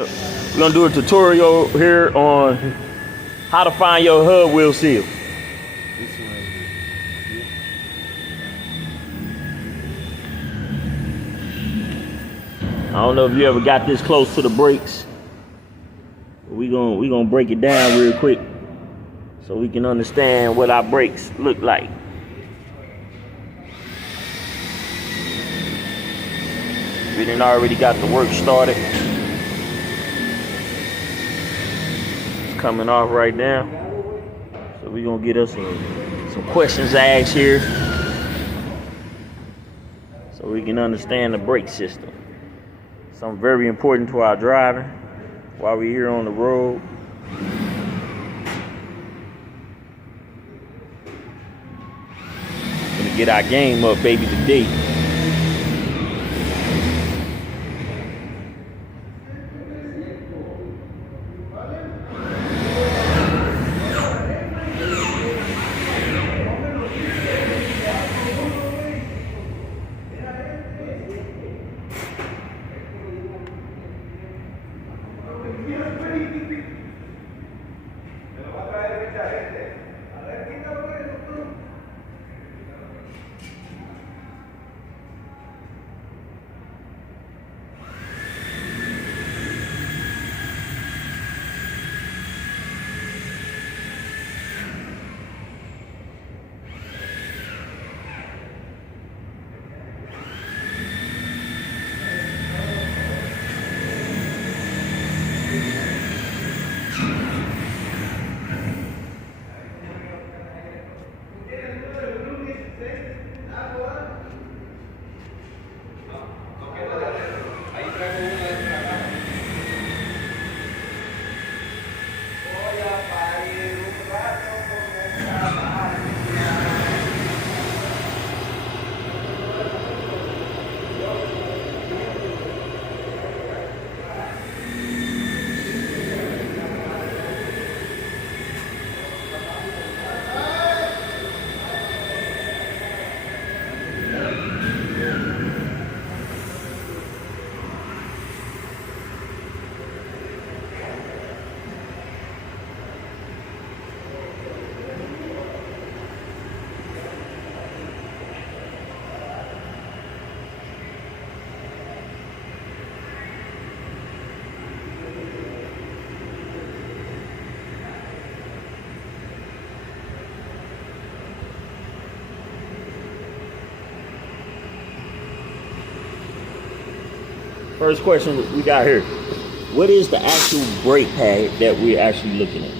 We're gonna do a tutorial here on how to find your hub wheel seal. This one right here. I don't know if you ever got this close to the brakes. We gonna break it down real quick so we can understand what our brakes look like. We done already got the work started. It's coming off right now. So we're gonna get us some questions asked here so we can understand the brake system. Something very important to our driving while we're here on the road. Gonna get our game up, baby, today. First question we got here. What is the actual brake pad that we're actually looking at?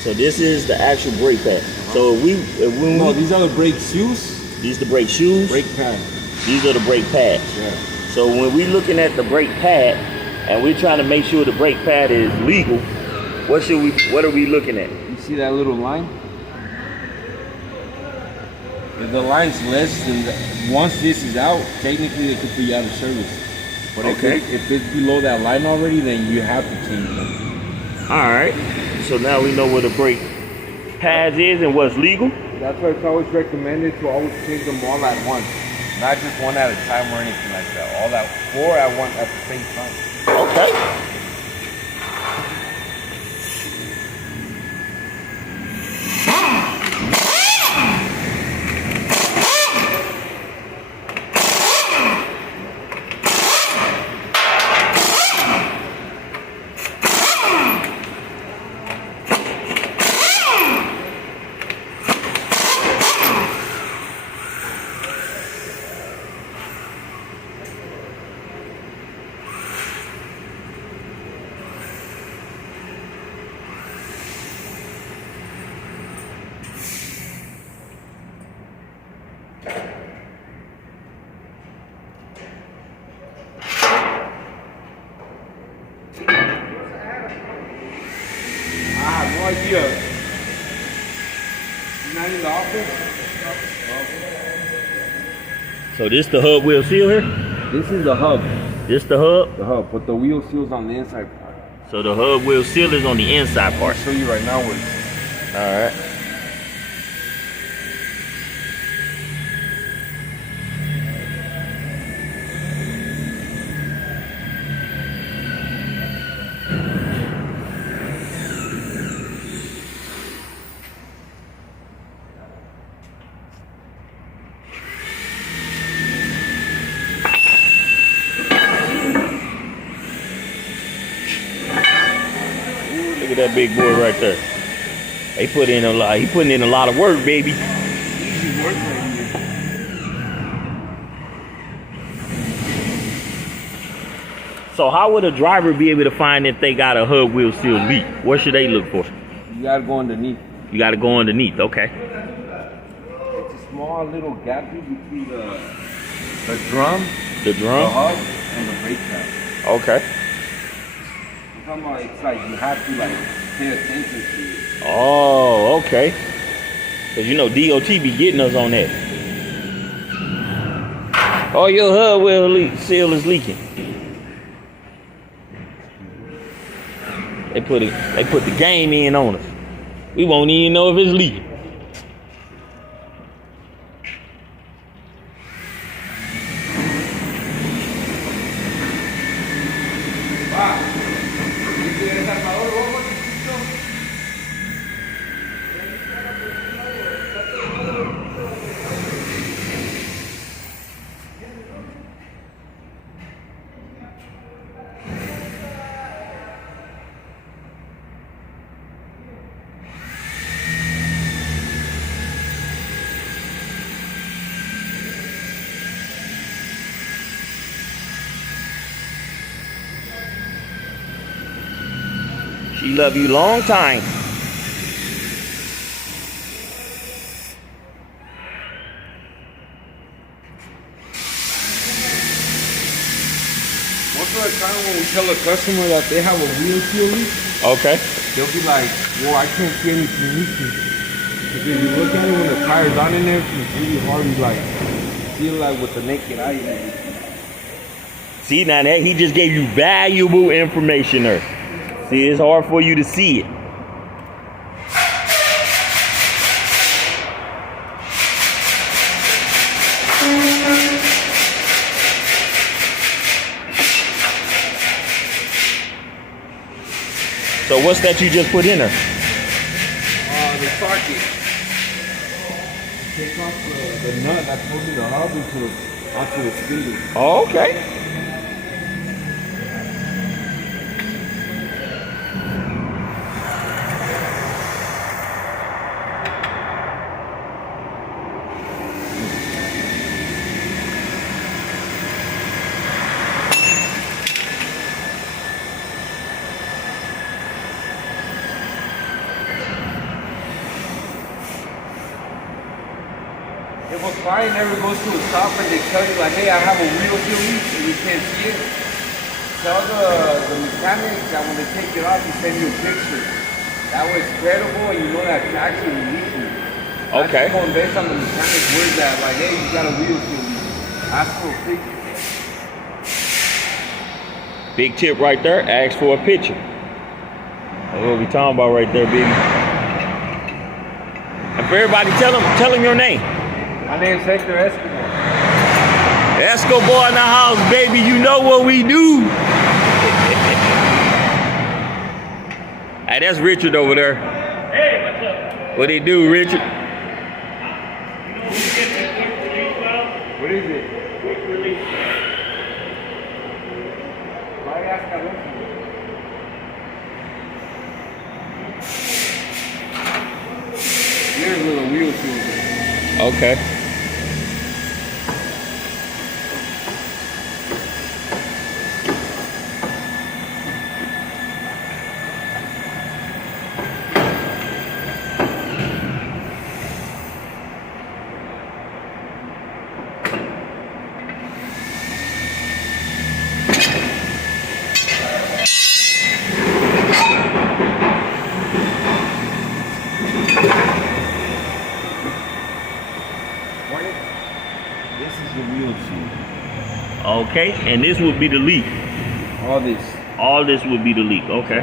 So this is the actual brake pad. So these are the brake shoes. These the brake shoes? Brake pad. These are the brake pads. Yeah. So when we're looking at the brake pad and we're trying to make sure the brake pad is legal, what are we looking at? You see that little line? If the line's less than once this is out, technically it could be out of service. But okay, if it's below that line already, then you have to change them. All right. So now we know what the brake pads is and what's legal. That's why it's always recommended to always change them all at once, not just one at a time or anything like that. All at four at one at the same time. Okay. I have no idea. You're not in the office? So this the hub wheel seal here? This is the hub. This the hub? The hub, but the wheel seal's on the inside part. So the hub wheel seal is on the inside part. I'll show you right now what. All right. at that big boy right there. They put in a lot. He putting in a lot of work, baby. Easy work right here. So how would a driver be able to find if they got a hub wheel seal leak? What should they look for? You gotta go underneath. You got to go underneath. Okay. It's a small little gap between the drum, The drum. the hub, and the brake pad. Okay. I'm talking about it's like you have to like pay attention to it. Oh, okay. Cause you know DOT be getting us on that. Oh, your hub wheel seal is leaking. They put the game in on us. We won't even know if it's leaking. She love you long time. Most of the time when we tell a customer that they have a wheel seal leak, Okay. they'll be like, well, I can't see anything leaking. Because if you look at it when the tire's on in there, it's really hard to like feel like with the naked eye. See, now that he just gave you valuable information there. See, it's hard for you to see it. So what's that you just put in there? The socket. Take off the nut that's holding the hub onto the spindle. Oh, okay. If a client ever goes to a shop and they tell you like, hey, I have a wheel seal leak and you can't see it, tell the mechanic that when they take it off, you send you a picture. That way it's credible and you know that it's actually leaking. Okay. Not just going based on the mechanic's word that like, hey, you got a wheel seal leak. Ask for a picture. Big tip right there. Ask for a picture. That's what we talking about right there, baby. And for everybody, tell them your name. My name's Hector Escobar. Escobar in the house, baby. You know what we do. Hey, that's Richard over there. Hey, what's up? What they do, Richard? You know who gets a quick release valve? What is it? Quick release. Why ask that one? Here's where the wheel seal is. Okay. This is the wheel seal. Okay, and this would be the leak. All this. All this would be the leak. Okay.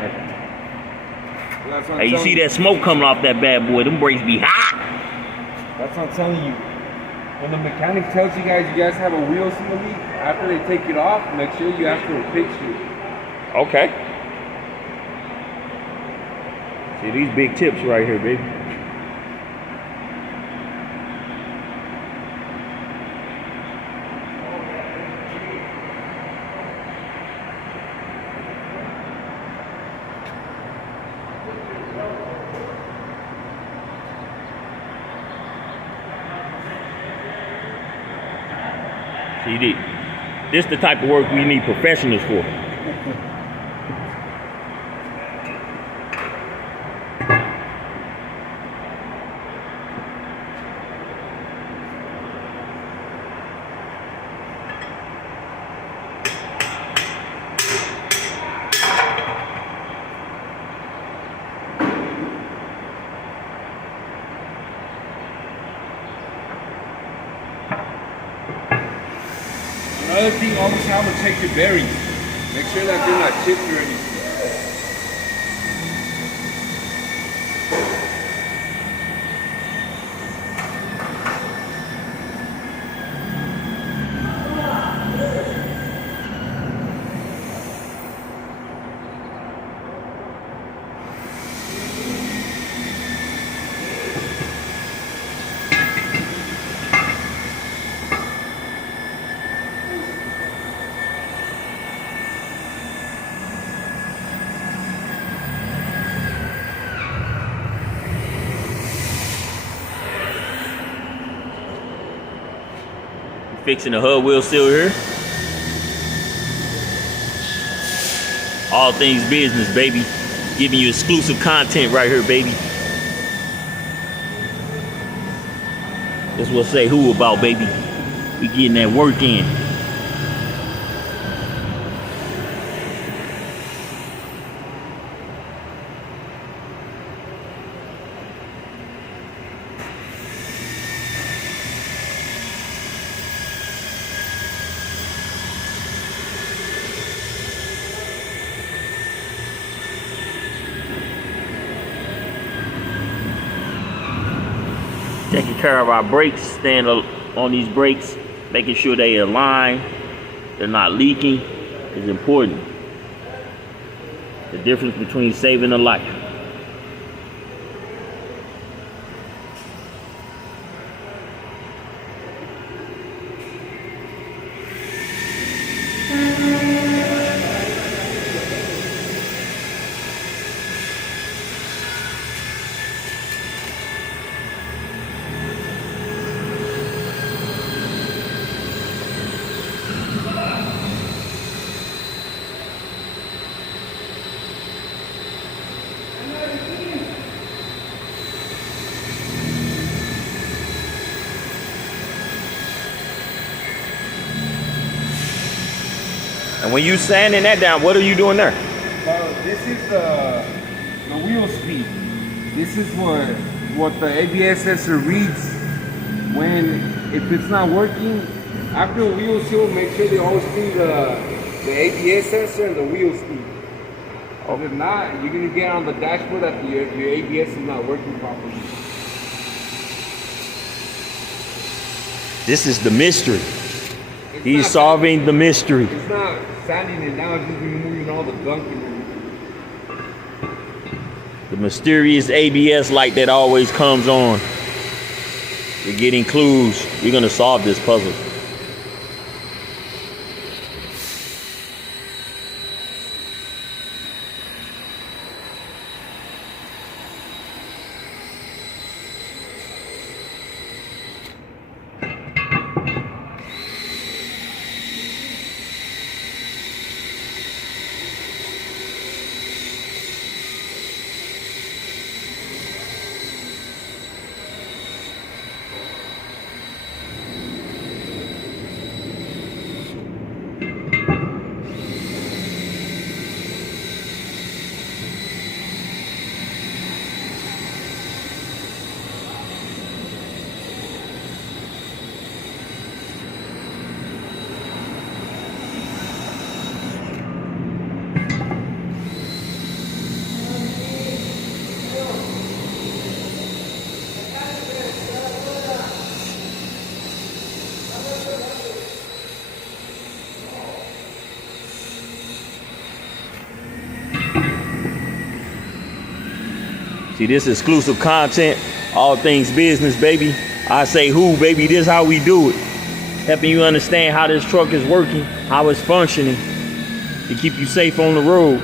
That's what I'm Hey, you telling see that smoke coming off that bad boy? Them brakes be hot. That's what I'm telling you. When the mechanic tells you guys have a wheel seal leak, after they take it off, make sure you ask for a picture. Okay. See these big tips right here, baby. See, this the type of work we need professionals for. Another thing, always have to check your bearings. Make sure that they're not chipped or anything. Fixing the hub wheel seal here. All things business, baby. Giving you exclusive content right here, baby. That's what Say Who about, baby. We getting that work in. Taking care of our brakes, staying on these brakes, making sure they align, they're not leaking is important. The difference between saving a life. And when you sanding that down, what are you doing there? This is the wheel speed. This is what the ABS sensor reads if it's not working. After a wheel seal, make sure they always clean the ABS sensor and the wheel speed. If not, you're gonna get on the dashboard that your ABS is not working properly. This is the mystery. He's solving the mystery. It's not sanding it down, it's just removing all the gunk in it. The mysterious ABS light that always comes on. You're getting clues. You're gonna solve this puzzle. See, this exclusive content, all things business, baby. I Say Who, baby, this how we do it. Helping you understand how this truck is working, how it's functioning, to keep you safe on the road.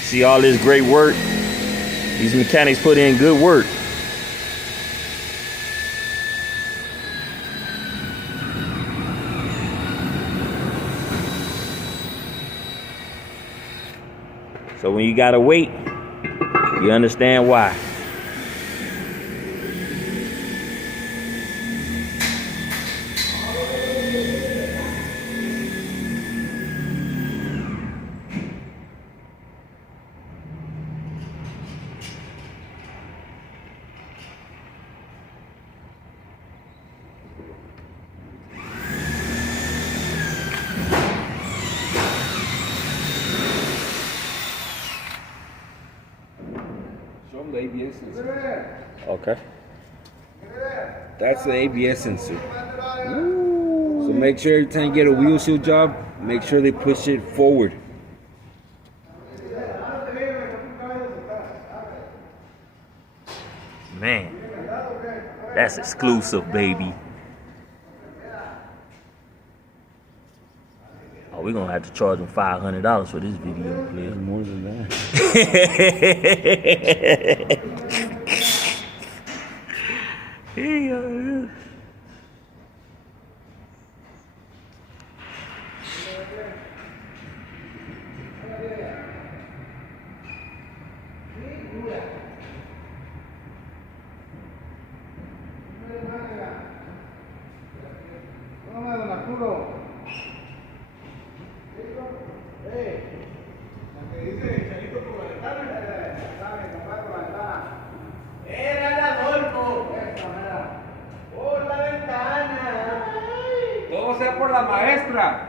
See all this great work These mechanics put in good work. So when you gotta wait, you understand why. Show them the ABS sensor. Okay. That's the ABS sensor. So make sure every time you get a wheel seal job, make sure they push it forward. Man, that's exclusive, baby. Oh, we're gonna have to charge them $500 for this video, player. More than that. Yeah. Todo sea por la maestra.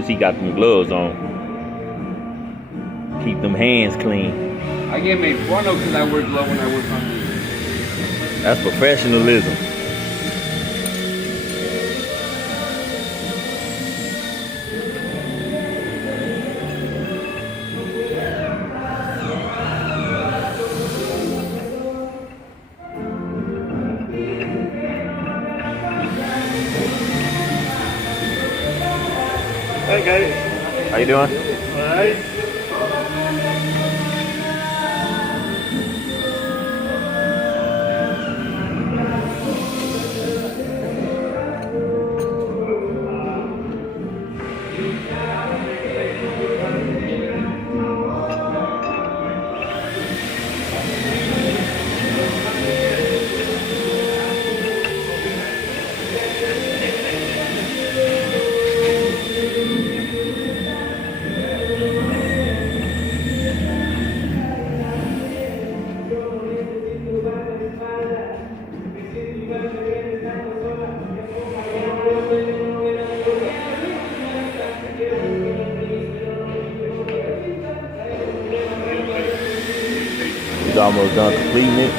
Notice he got them gloves on. Keep them hands clean. I get made fun of because I wear gloves when I work on these. That's professionalism. Hey guys. How you doing? Alright. He's almost done completing it.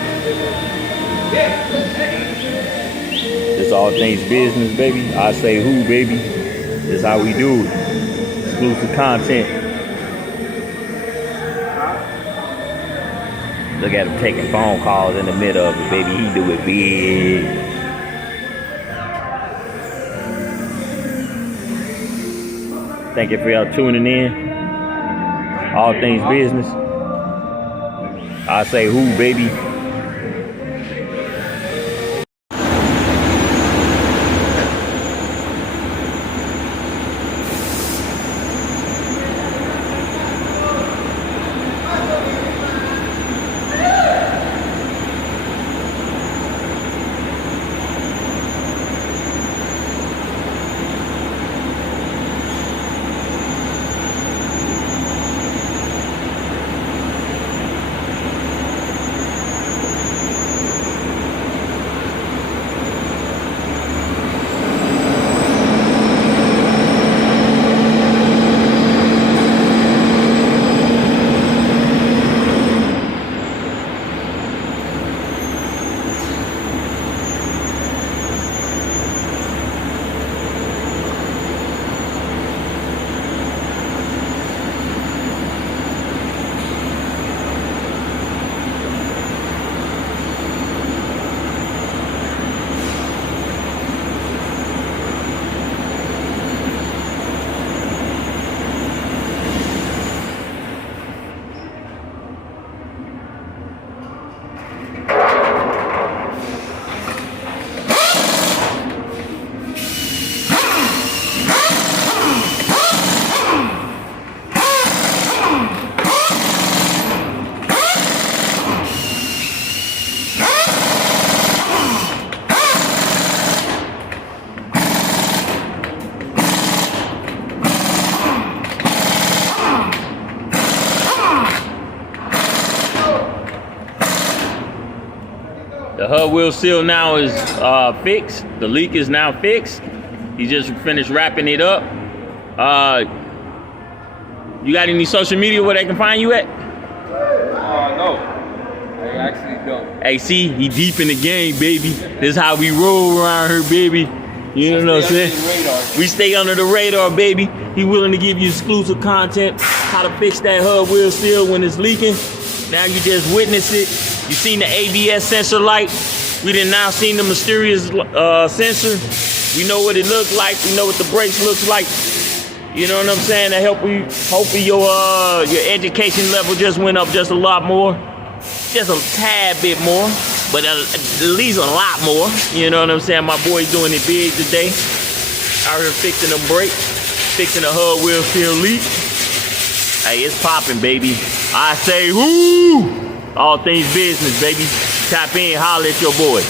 It's all things business, baby. I say who, baby. This is how we do it. Exclusive content. Look at him taking phone calls in the middle of it, baby. He do it big. Thank you for y'all tuning in. All things business. I say who, baby. The hub wheel seal now is fixed. The leak is now fixed. He just finished wrapping it up. You got any social media where they can find you at? No. I actually don't. Hey, see, he deep in the game, baby. This is how we roll around here, baby. You know what I'm saying? We stay under the radar, baby. He willing to give you exclusive content, how to fix that hub wheel seal when it's leaking. Now you just witness it. You seen the ABS sensor light. We done now seen the mysterious sensor. We know what it looks like. We know what the brakes looks like. You know what I'm saying? To help you, hopefully your education level just went up just a lot more. Just a tad bit more, but at least a lot more. You know what I'm saying? My boy's doing it big today. Out here fixing the brake, fixing the hub wheel seal leak. Hey, it's popping, baby. I say whoo! All things business, baby. Tap in, holler at your boy.